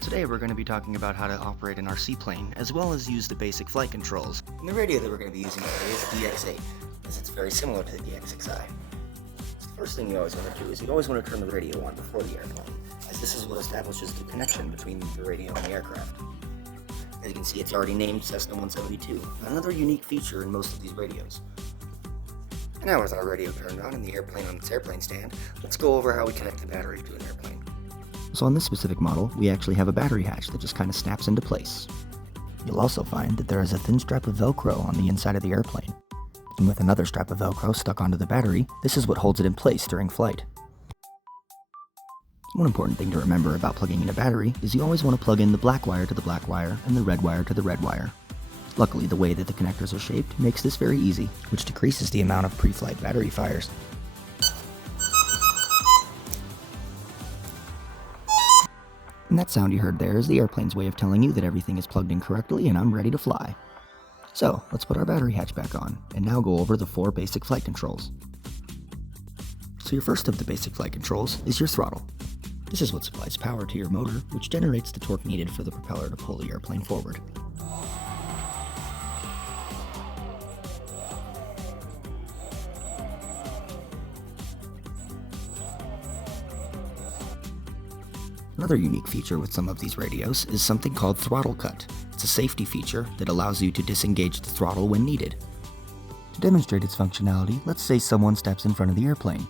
Today we're going to be talking about how to operate an RC plane, as well as use the basic flight controls. And the radio that we're going to be using today is the DX8, as it's very similar to the DX6i. So the first thing you always want to do is you always want to turn the radio on before the airplane, as this is what establishes the connection between the radio and the aircraft. As you can see, it's already named Cessna 172, another unique feature in most of these radios. And now with our radio turned on and the airplane on its airplane stand, let's go over how we connect the battery to an airplane. So on this specific model, we actually have a battery hatch that just kind of snaps into place. You'll also find that there is a thin strap of Velcro on the inside of the airplane. And with another strap of Velcro stuck onto the battery, this is what holds it in place during flight. One important thing to remember about plugging in a battery is you always want to plug in the black wire to the black wire and the red wire to the red wire. Luckily, the way that the connectors are shaped makes this very easy, which decreases the amount of pre-flight battery fires. And that sound you heard there is the airplane's way of telling you that everything is plugged in correctly and I'm ready to fly. So, let's put our battery hatch back on, and now go over the 4 basic flight controls. So your first of the basic flight controls is your throttle. This is what supplies power to your motor, which generates the torque needed for the propeller to pull the airplane forward. Another unique feature with some of these radios is something called throttle cut. It's a safety feature that allows you to disengage the throttle when needed. To demonstrate its functionality, let's say someone steps in front of the airplane.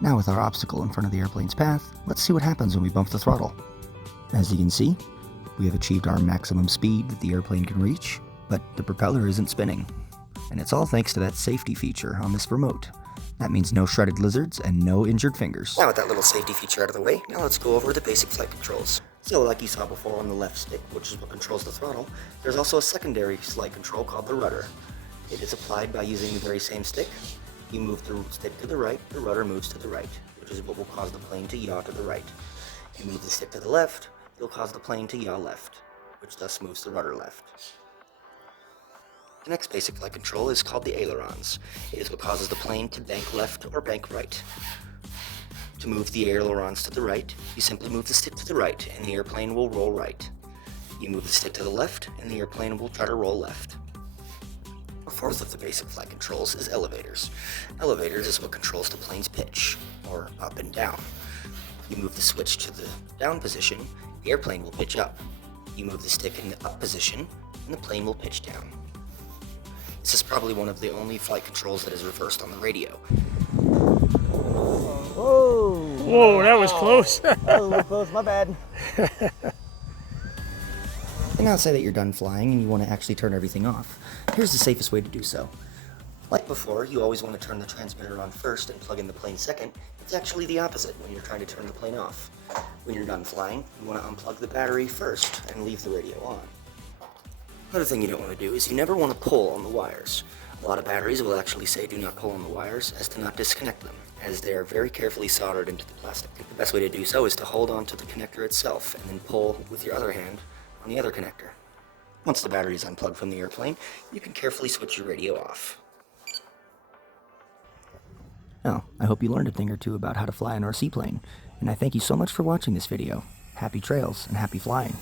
Now with our obstacle in front of the airplane's path, let's see what happens when we bump the throttle. As you can see, we have achieved our maximum speed that the airplane can reach, but the propeller isn't spinning. And it's all thanks to that safety feature on this remote. That means no shredded lizards and no injured fingers. Now with that little safety feature out of the way, now let's go over the basic flight controls. So like you saw before on the left stick, which is what controls the throttle, there's also a secondary flight control called the rudder. It is applied by using the very same stick. You move the stick to the right, the rudder moves to the right, which is what will cause the plane to yaw to the right. You move the stick to the left, you'll cause the plane to yaw left, which thus moves the rudder left. The next basic flight control is called the ailerons. It is what causes the plane to bank left or bank right. To move the ailerons to the right, you simply move the stick to the right and the airplane will roll right. You move the stick to the left and the airplane will try to roll left. The fourth of the basic flight controls is elevators. Elevators is what controls the plane's pitch, or up and down. You move the switch to the down position, the airplane will pitch up. You move the stick in the up position, and the plane will pitch down. This is probably one of the only flight controls that is reversed on the radio. Whoa! Whoa, that was close. That was a little close, my bad. And now say that you're done flying and you want to actually turn everything off. Here's the safest way to do so. Like before, you always want to turn the transmitter on first and plug in the plane second. It's actually the opposite when you're trying to turn the plane off. When you're done flying, you want to unplug the battery first and leave the radio on. Another thing you don't want to do is you never want to pull on the wires. A lot of batteries will actually say do not pull on the wires as to not disconnect them, as they are very carefully soldered into the plastic. The best way to do so is to hold on to the connector itself and then pull with your other hand on the other connector. Once the battery is unplugged from the airplane, you can carefully switch your radio off. Well, I hope you learned a thing or two about how to fly an RC plane, and I thank you so much for watching this video. Happy trails and happy flying.